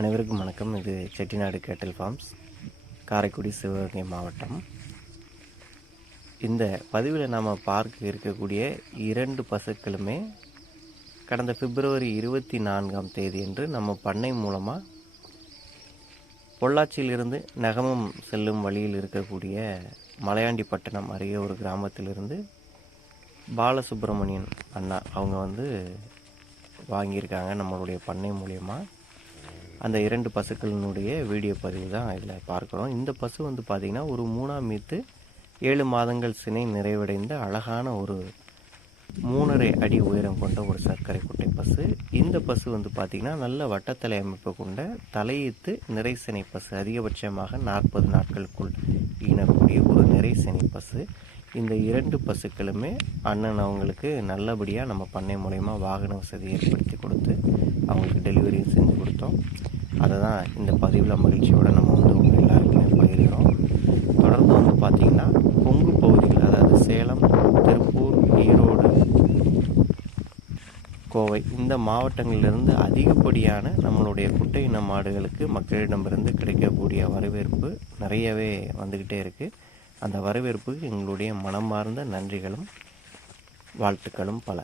அனைவருக்கும் வணக்கம். இது செட்டிநாடு கேட்டல் ஃபார்ம்ஸ், காரைக்குடி, சிவகங்கை மாவட்டம். இந்த பதிவில் நாம் பார்க்க இருக்கக்கூடிய 2 பசுக்களுமே கடந்த பிப்ரவரி 24ஆம் தேதி அன்று நம்ம பண்ணை மூலமாக பொள்ளாச்சியிலிருந்து நகமம் செல்லும் வழியில் இருக்கக்கூடிய மலையாண்டிப்பட்டினம் அருகே ஒரு கிராமத்திலிருந்து பாலசுப்ரமணியன் அண்ணா அவங்க வாங்கியிருக்காங்க நம்மளுடைய பண்ணை மூலியமாக. அந்த 2 பசுக்களினுடைய வீடியோ பதிவு தான் இதில் பார்க்குறோம். இந்த பசு பார்த்திங்கன்னா ஒரு 3ஆம் மீத்து 7 மாதங்கள் சினை நிறைவடைந்த அழகான ஒரு 3.5 அடி உயரம் கொண்ட ஒரு சர்க்கரை குட்டை பசு. இந்த பசு பார்த்திங்கன்னா நல்ல வட்டத்தலை அமைப்பு கொண்ட தலையீத்து நிறைசினை பசு. அதிகபட்சமாக 40 நாட்களுக்குள் ஈனக்கூடிய ஒரு நிறைசினை பசு. இந்த 2 பசுக்களுமே அண்ணன் அவங்களுக்கு நல்லபடியாக நம்ம பண்ணை மூலயமா வாகன வசதி ஏற்படுத்தி கொடுத்து அவங்களுக்கு டெலிவரியும் செஞ்சு கொடுத்தோம். அதை தான் இந்த பதிவில் மகிழ்ச்சியோடு நம்ம உங்கள் எல்லாருக்குமே பகிர்கிறோம். தொடர்ந்து பார்த்திங்கன்னா கொங்கு பகுதிகள், அதாவது சேலம், திருப்பூர், ஈரோடு, கோவை இந்த மாவட்டங்களிலிருந்து அதிகப்படியான நம்மளுடைய குட்டை இன மாடுகளுக்கு மக்களிடமிருந்து கிடைக்கக்கூடிய வரவேற்பு நிறையவே வந்துக்கிட்டே இருக்குது. அந்த வரவேற்புக்கு எங்களுடைய மனமார்ந்த நன்றிகளும் வாழ்த்துக்களும் பல.